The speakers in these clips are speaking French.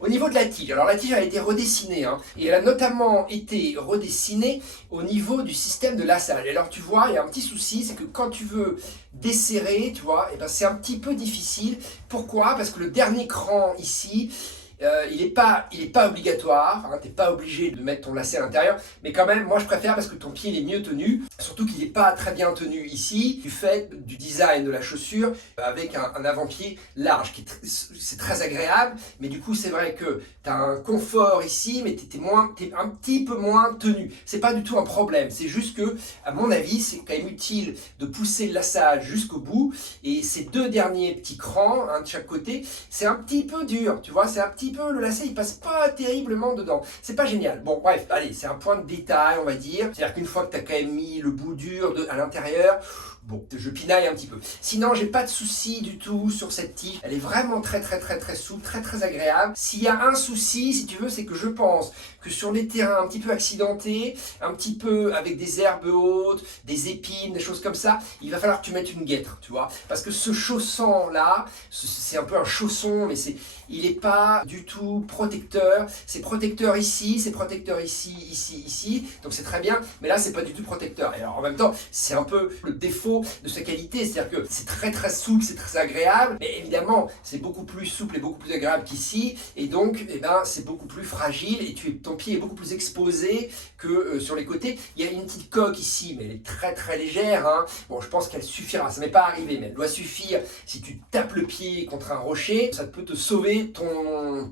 Au niveau de la tige, alors la tige a été redessinée, hein, et elle a notamment été redessinée au niveau du système de lassage. Et alors tu vois, il y a un petit souci, c'est que quand tu veux desserrer, tu vois, et ben c'est un petit peu difficile. Pourquoi? Parce que le dernier cran ici, il est pas obligatoire, hein, tu n'es pas obligé de mettre ton lacet à l'intérieur, mais quand même, moi je préfère parce que ton pied il est mieux tenu, surtout qu'il n'est pas très bien tenu ici, du fait du design de la chaussure, avec un avant-pied large, c'est très agréable, mais du coup c'est vrai que tu as un confort ici, mais tu es un petit peu moins tenu. C'est pas du tout un problème, c'est juste que, à mon avis, c'est quand même utile de pousser le lassage jusqu'au bout, et ces deux derniers petits crans, hein, de chaque côté, c'est un petit peu dur, tu vois, c'est un petit peu, le lacet il passe pas terriblement dedans, c'est pas génial. Bon bref, allez, c'est un point de détail on va dire, c'est à dire qu'une fois que tu as quand même mis le bout dur à l'intérieur, bon, je pinaille un petit peu. Sinon, j'ai pas de souci du tout sur cette tige. Elle est vraiment très souple, très agréable. S'il y a un souci, si tu veux, c'est que je pense que sur les terrains un petit peu accidentés, un petit peu avec des herbes hautes, des épines, des choses comme ça, il va falloir que tu mettes une guêtre, tu vois. Parce que ce chausson-là, c'est un peu un chausson, mais il n'est pas du tout protecteur. C'est protecteur ici, c'est protecteur ici. Donc c'est très bien, mais là, c'est pas du tout protecteur. Et alors en même temps, c'est un peu le défaut de sa qualité, c'est-à-dire que c'est très souple, c'est très agréable, mais évidemment c'est beaucoup plus souple et beaucoup plus agréable qu'ici, et donc eh ben, c'est beaucoup plus fragile, et ton pied est beaucoup plus exposé que sur les côtés. Il y a une petite coque ici, mais elle est très légère, hein. Bon, je pense qu'elle suffira, ça m'est pas arrivé, mais elle doit suffire. Si tu tapes le pied contre un rocher, ça peut te sauver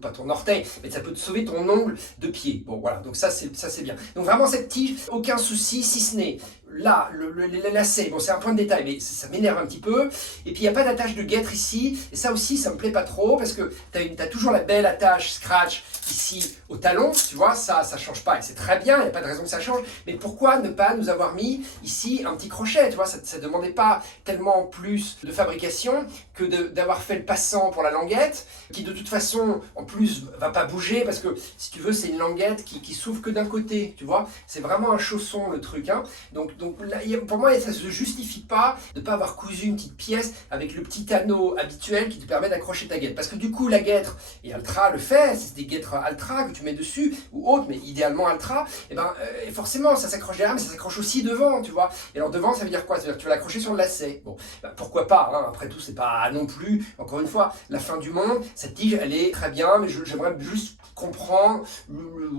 pas ton orteil, mais ça peut te sauver ton ongle de pied. Bon voilà, donc ça c'est bien. Donc vraiment cette tige, aucun souci, si ce n'est là, le lacet, bon c'est un point de détail, mais ça m'énerve un petit peu. Et puis il n'y a pas d'attache de guêtre ici, et ça aussi ça me plaît pas trop, parce que tu as toujours la belle attache scratch ici au talon, tu vois, ça change pas, et c'est très bien, il n'y a pas de raison que ça change, mais pourquoi ne pas nous avoir mis ici un petit crochet, tu vois, ça ne demandait pas tellement plus de fabrication que d'avoir fait le passant pour la languette, qui de toute façon, en plus, va pas bouger, parce que, si tu veux, c'est une languette qui s'ouvre que d'un côté, tu vois, c'est vraiment un chausson le truc, hein. Donc là, pour moi, ça ne se justifie pas de ne pas avoir cousu une petite pièce avec le petit anneau habituel qui te permet d'accrocher ta guêtre. Parce que du coup, la guêtre, et Altra le fait, c'est des guêtres Altra que tu mets dessus, ou autre, mais idéalement Altra, et ben forcément, ça s'accroche derrière, mais ça s'accroche aussi devant, tu vois. Et alors devant, ça veut dire quoi? Ça veut dire que tu vas l'accrocher sur le lacet. Bon, ben, pourquoi pas, hein. Après tout, c'est pas non plus, encore une fois, la fin du monde. Cette tige, elle est très bien, mais j'aimerais juste comprendre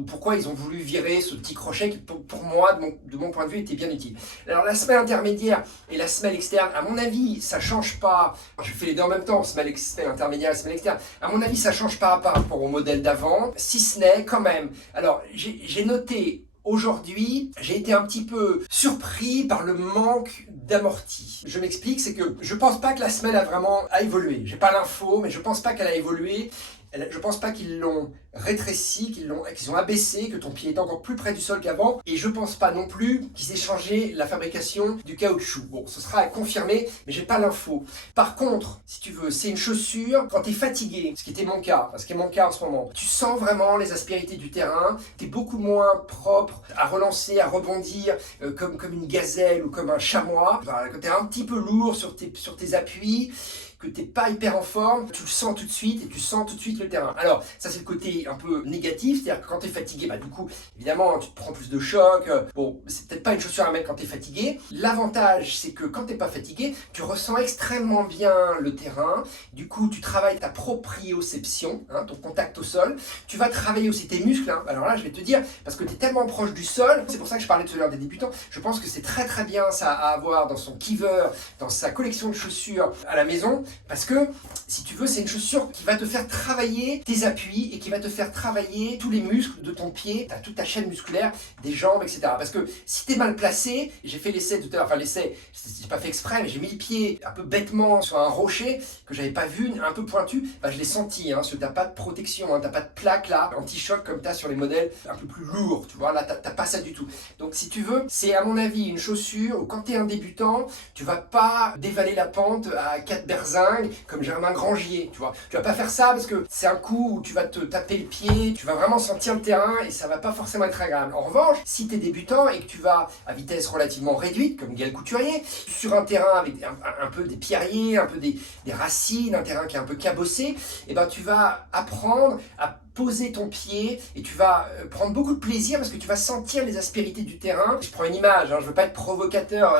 pourquoi ils ont voulu virer ce petit crochet qui, pour moi, de mon point de vue, était bien utile. Alors la semelle intermédiaire et la semelle externe, à mon avis, ça change pas. Je fais les deux en même temps, semelle intermédiaire et semelle externe. À mon avis, ça change pas par rapport au modèle d'avant, si ce n'est quand même. Alors j'ai noté aujourd'hui, j'ai été un petit peu surpris par le manque d'amorti. Je m'explique, c'est que je pense pas que la semelle a évolué. J'ai pas l'info, mais je pense pas qu'elle a évolué. Je pense pas qu'ils l'ont rétréci, qu'ils ont abaissé, que ton pied est encore plus près du sol qu'avant, et je pense pas non plus qu'ils aient changé la fabrication du caoutchouc. Bon, ce sera à confirmer, mais j'ai pas l'info. Par contre, si tu veux, c'est une chaussure, quand tu es fatigué, ce qui était mon cas, ce qui est mon cas en ce moment, tu sens vraiment les aspérités du terrain, tu es beaucoup moins propre à relancer, à rebondir, comme une gazelle ou comme un chamois, que tu es un petit peu lourd sur tes appuis, que tu n'es pas hyper en forme, tu le sens tout de suite, et tu sens tout de suite le terrain. Alors, ça c'est le côté un peu négatif, c'est-à-dire que quand tu es fatigué, bah du coup, évidemment, tu te prends plus de choc. Bon, c'est peut-être pas une chaussure à mettre quand tu es fatigué. L'avantage, c'est que quand tu n'es pas fatigué, tu ressens extrêmement bien le terrain. Du coup, tu travailles ta proprioception, hein, ton contact au sol. Tu vas travailler aussi tes muscles. Hein. Alors là, je vais te dire, parce que tu es tellement proche du sol, c'est pour ça que je parlais tout à l'heure des débutants, je pense que c'est très bien ça à avoir dans son kiver, dans sa collection de chaussures à la maison. Parce que, si tu veux, c'est une chaussure qui va te faire travailler tes appuis et qui va te faire travailler tous les muscles de ton pied, toute ta chaîne musculaire, des jambes, etc. Parce que si tu es mal placé, j'ai fait l'essai tout à l'heure, enfin l'essai, j'ai pas fait exprès, mais j'ai mis le pied un peu bêtement sur un rocher que j'avais pas vu, un peu pointu, bah, je l'ai senti, hein, parce que t'as pas de protection, hein, t'as pas de plaque là, anti-choc comme t'as sur les modèles un peu plus lourds, tu vois, là t'as pas ça du tout. Donc si tu veux, c'est à mon avis une chaussure où quand t'es un débutant, tu vas pas dévaler la pente à 4 berzins comme Germain Grangier, tu vois. Tu vas pas faire ça parce que c'est un coup où tu vas te taper le pied, tu vas vraiment sentir le terrain et ça va pas forcément être agréable. En revanche, si tu es débutant et que tu vas à vitesse relativement réduite, comme Gaël Couturier, sur un terrain avec un peu des pierriers, un peu des racines, un terrain qui est un peu cabossé, et ben tu vas apprendre à poser ton pied et tu vas prendre beaucoup de plaisir parce que tu vas sentir les aspérités du terrain. Je prends une image, hein, je veux pas être provocateur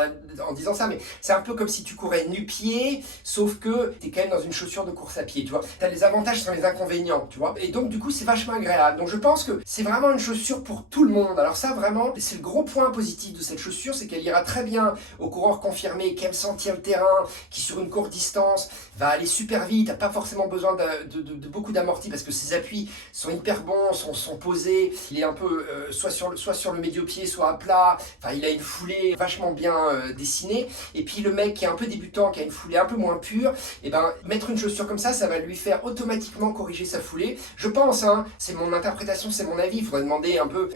en disant ça, mais c'est un peu comme si tu courais nu-pied, sauf que tu es quand même dans une chaussure de course à pied, tu vois. Tu as les avantages sans les inconvénients, tu vois. Et donc du coup, c'est vachement agréable. Donc je pense que c'est vraiment une chaussure pour tout le monde. Alors ça, vraiment, c'est le gros point positif de cette chaussure, c'est qu'elle ira très bien aux coureurs confirmés qui aiment sentir le terrain, qui sur une courte distance va aller super vite, t'as pas forcément besoin de beaucoup d'amorti parce que ses appuis sont hyper bons, sont posés, il est un peu soit sur le médio-pied, soit à plat, enfin il a une foulée vachement bien dessinée, et puis le mec qui est un peu débutant, qui a une foulée un peu moins pure, et ben mettre une chaussure comme ça va lui faire automatiquement corriger sa foulée, je pense, hein, c'est mon interprétation, c'est mon avis, il faudrait demander un peu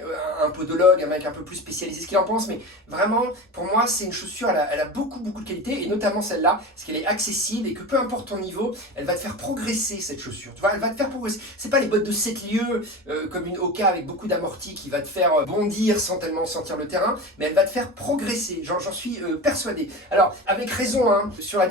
un podologue, un mec un peu plus spécialisé ce qu'il en pense, mais vraiment, pour moi, c'est une chaussure, elle a beaucoup de qualité, et notamment celle-là, parce qu'elle est accessible, et que peu importe ton niveau, elle va te faire progresser cette chaussure, tu vois, elle va te faire progresser, c'est pas les bottes de 7 lieues, comme une Hoka avec beaucoup d'amorti qui va te faire bondir sans tellement sentir le terrain, mais elle va te faire progresser, j'en suis persuadé. Alors, avec raison, hein, sur la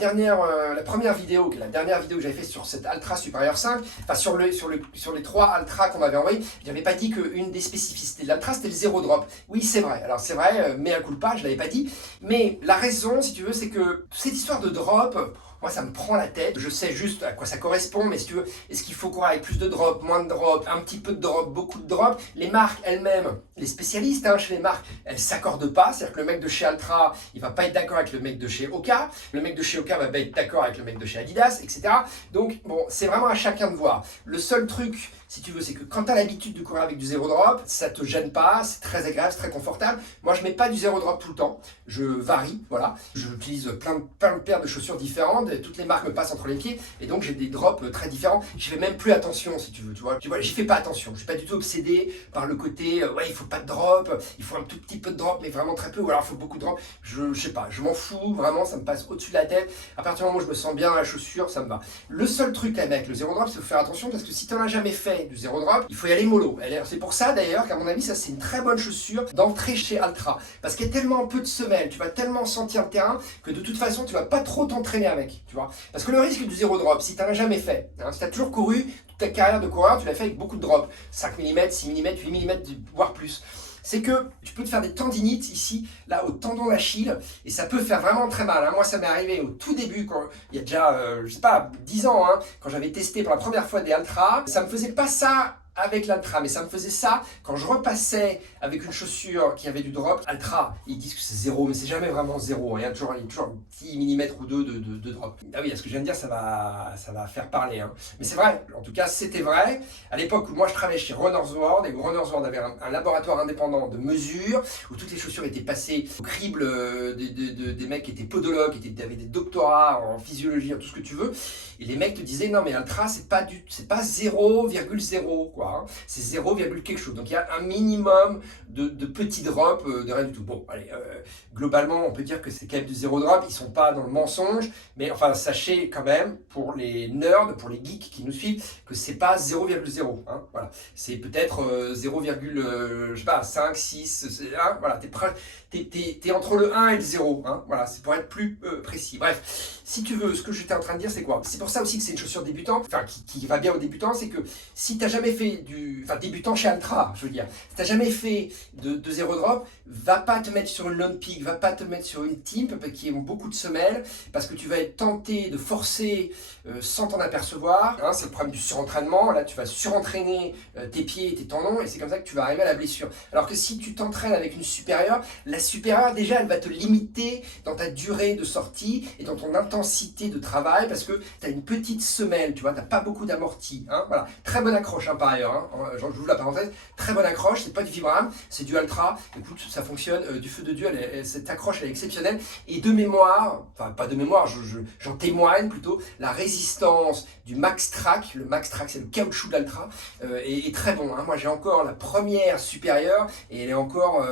première vidéo, qui est la dernière vidéo que j'avais fait sur cette Altra Superior 5, enfin sur les 3 Altra qu'on m'avait envoyé, j'avais pas dit qu'une des spécificités de l'Altra c'était le zéro drop. Oui, c'est vrai, alors c'est vrai, mais à culpa, je l'avais pas dit, mais la raison, si tu veux, c'est que cette histoire de drop, moi, ça me prend la tête. Je sais juste à quoi ça correspond, mais si tu veux, est-ce qu'il faut courir avec plus de drop, moins de drop, un petit peu de drop, beaucoup de drop? Les marques elles-mêmes, les spécialistes chez les marques, elles s'accordent pas. C'est-à-dire que le mec de chez Altra, il va pas être d'accord avec le mec de chez Hoka. Le mec de chez Hoka va pas être d'accord avec le mec de chez Adidas, etc. Donc, bon, c'est vraiment à chacun de voir. Le seul truc, si tu veux, c'est que quand tu as l'habitude de courir avec du zéro drop, ça te gêne pas, c'est très agréable, c'est très confortable. Moi, je mets pas du zéro drop tout le temps. Je varie, voilà. J'utilise plein de paires de chaussures différentes. Toutes les marques me passent entre les pieds et donc j'ai des drops très différents. Je fais même plus attention, si tu veux, tu vois, j'y fais pas attention. Je suis pas du tout obsédé par le côté ouais, il faut pas de drop, il faut un tout petit peu de drop mais vraiment très peu, ou alors il faut beaucoup de drop. Je sais pas, je m'en fous, vraiment ça me passe au-dessus de la tête. À partir du moment où je me sens bien dans la chaussure, ça me va. Le seul truc avec le zéro drop, c'est de faire attention parce que si tu n'en as jamais fait du zéro drop, il faut y aller mollo. C'est pour ça d'ailleurs qu'à mon avis ça c'est une très bonne chaussure d'entrée chez Altra parce qu'il y a tellement peu de semelles, tu vas tellement sentir le terrain que de toute façon tu vas pas trop t'entraîner avec. Tu vois, parce que le risque du zéro drop, si tu n'en as jamais fait, hein, si tu as toujours couru, toute ta carrière de coureur, tu l'as fait avec beaucoup de drop, 5 mm, 6 mm, 8 mm, voire plus, c'est que tu peux te faire des tendinites ici, là, au tendon d'Achille, et ça peut faire vraiment très mal. Hein. Moi, ça m'est arrivé au tout début, quand il y a déjà, je sais pas, 10 ans, hein, quand j'avais testé pour la première fois des Altra, ça me faisait pas ça avec l'Altra, mais ça me faisait ça quand je repassais avec une chaussure qui avait du drop. Altra, ils disent que c'est zéro, mais c'est jamais vraiment zéro. Il y a toujours un petit millimètre ou deux de drop. Ah oui, ce que je viens de dire, ça va faire parler. Hein. Mais c'est vrai, en tout cas, c'était vrai. À l'époque où moi je travaillais chez Runner's World, et Runner's World avait un laboratoire indépendant de mesure, où toutes les chaussures étaient passées au crible des mecs qui étaient podologues, qui avaient des doctorats en physiologie, en tout ce que tu veux. Et les mecs te disaient, non mais Altra, c'est pas 0,0 quoi. Hein. C'est 0, quelque chose. Donc il y a un minimum de petits drops, de rien du tout. Bon, allez, globalement, on peut dire que c'est quand même du zéro drop. Ils sont pas dans le mensonge, mais enfin, sachez quand même, pour les nerds, pour les geeks qui nous suivent, que c'est pas 0,0. Hein, voilà. C'est peut-être 0, je sais pas, 5, 6, 1. Voilà, t'es entre le 1 et le 0. Hein, voilà, c'est pour être plus précis. Bref, si tu veux, ce que j'étais en train de dire, c'est quoi? C'est pour ça aussi que c'est une chaussure débutant, enfin, qui va bien aux débutants, c'est que si t'as jamais fait débutant chez Altra, je veux dire, si t'as jamais fait de zéro drop, va pas te mettre sur une Lone Peak, va pas te mettre sur une Timp qui ont beaucoup de semelles, parce que tu vas être tenté de forcer sans t'en apercevoir. Hein, c'est le problème du surentraînement. Là, tu vas surentraîner tes pieds et tes tendons, et c'est comme ça que tu vas arriver à la blessure. Alors que si tu t'entraînes avec une supérieure, la supérieure, déjà, elle va te limiter dans ta durée de sortie et dans ton intensité de travail, parce que tu as une petite semelle, tu vois, tu n'as pas beaucoup d'amorti. Hein, voilà. Très bonne accroche, hein, par ailleurs. Hein, j'ouvre la parenthèse. Très bonne accroche, c'est pas du Vibram, c'est du Altra. Écoute, ça fonctionne du feu de Dieu, cette accroche, elle est exceptionnelle. Et de mémoire, enfin, pas de mémoire, j'en témoigne plutôt, la résistance du Max Track, le Max Track, c'est le caoutchouc d'Altra, est très bon. Hein. Moi, j'ai encore la première supérieure, et elle est encore,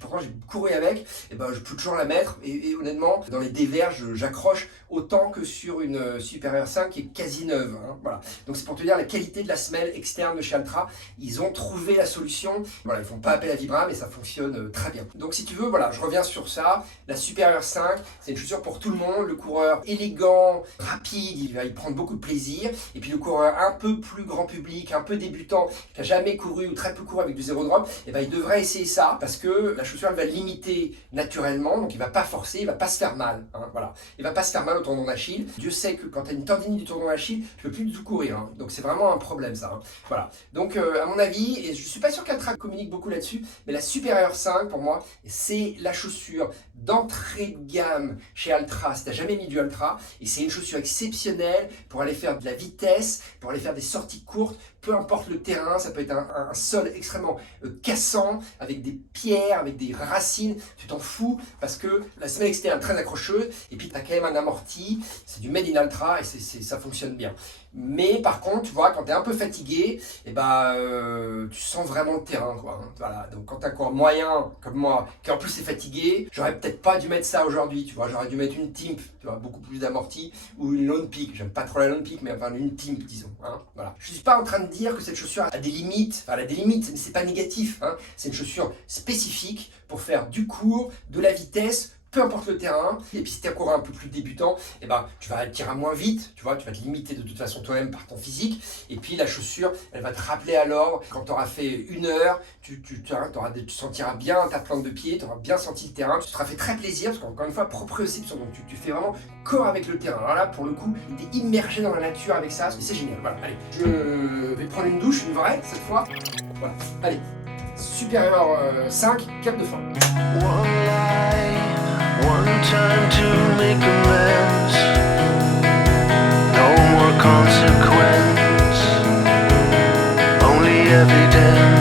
pourtant j'ai couru avec, et ben, je peux toujours la mettre, et honnêtement, dans les dévers, j'accroche autant que sur une supérieure 5 qui est quasi neuve. Hein, voilà. Donc c'est pour te dire la qualité de la semelle externe de chez Altra. Ils ont trouvé la solution. Voilà, ils font pas appel à Vibram et ça fonctionne très bien. Donc si tu veux, voilà, je reviens sur ça. La supérieure 5, c'est une chaussure pour tout le monde. Le coureur élégant, rapide, il va y prendre beaucoup de plaisir. Et puis le coureur un peu plus grand public, un peu débutant, qui a jamais couru ou très peu couru avec du zéro drop, et ben il devrait essayer ça parce que la chaussure elle va limiter naturellement, donc il va pas forcer, il va pas se faire mal. Hein, voilà, il va pas se faire mal au tendon d'Achille. Dieu sait que quand tu as une tendinite du tendon d'Achille, tu peux plus du tout courir. Hein, donc c'est vraiment un problème ça. Hein, voilà. Donc à mon avis, et je suis pas sûr qu'Altra communique beaucoup là-dessus, mais la supérieure 5 pour moi, c'est la chaussure d'entrée de gamme chez Altra. Si tu n'as jamais mis du Altra, et c'est une chaussure exceptionnelle pour aller faire de la vitesse, pour aller faire des sorties courtes, peu importe le terrain, ça peut être un sol extrêmement cassant, avec des pierres, avec des racines, tu t'en fous, parce que la semelle externe est très accrocheuse, et puis tu as quand même un amorti, c'est du Made in Altra, et ça fonctionne bien. Mais par contre, tu vois, quand tu es un peu fatigué, et tu sens vraiment le terrain, quoi. Hein, voilà. Donc quand tu as un corps moyen, comme moi, qui en plus est fatigué, j'aurais peut-être pas dû mettre ça aujourd'hui, tu vois, j'aurais dû mettre une Timp, tu vois, beaucoup plus d'amorti, ou une Lone Peak, j'aime pas trop la Lone Peak, mais enfin une Timp, disons. Hein, voilà. Je suis pas en train de dire que cette chaussure a des limites, enfin elle a des limites, mais c'est pas négatif, hein. C'est une chaussure spécifique pour faire du court, de la vitesse, peu importe le terrain. Et puis si tu es un coureur un peu plus débutant, tu vas tirer moins vite, tu vois, tu vas te limiter de toute façon toi-même par ton physique. Et puis la chaussure, elle va te rappeler à l'ordre. Quand tu auras fait 1 heure, tu sentiras bien ta plante de pied, tu auras bien senti le terrain. Tu te seras fait très plaisir, parce qu'encore une fois, proprioception, donc tu fais vraiment corps avec le terrain. Alors là, pour le coup, tu es immergé dans la nature avec ça, c'est génial. Voilà, allez, je vais prendre une douche, une vraie, cette fois. Voilà, allez, supérieur 5, cap de fin. One time to make amends, no more consequence, only evidence.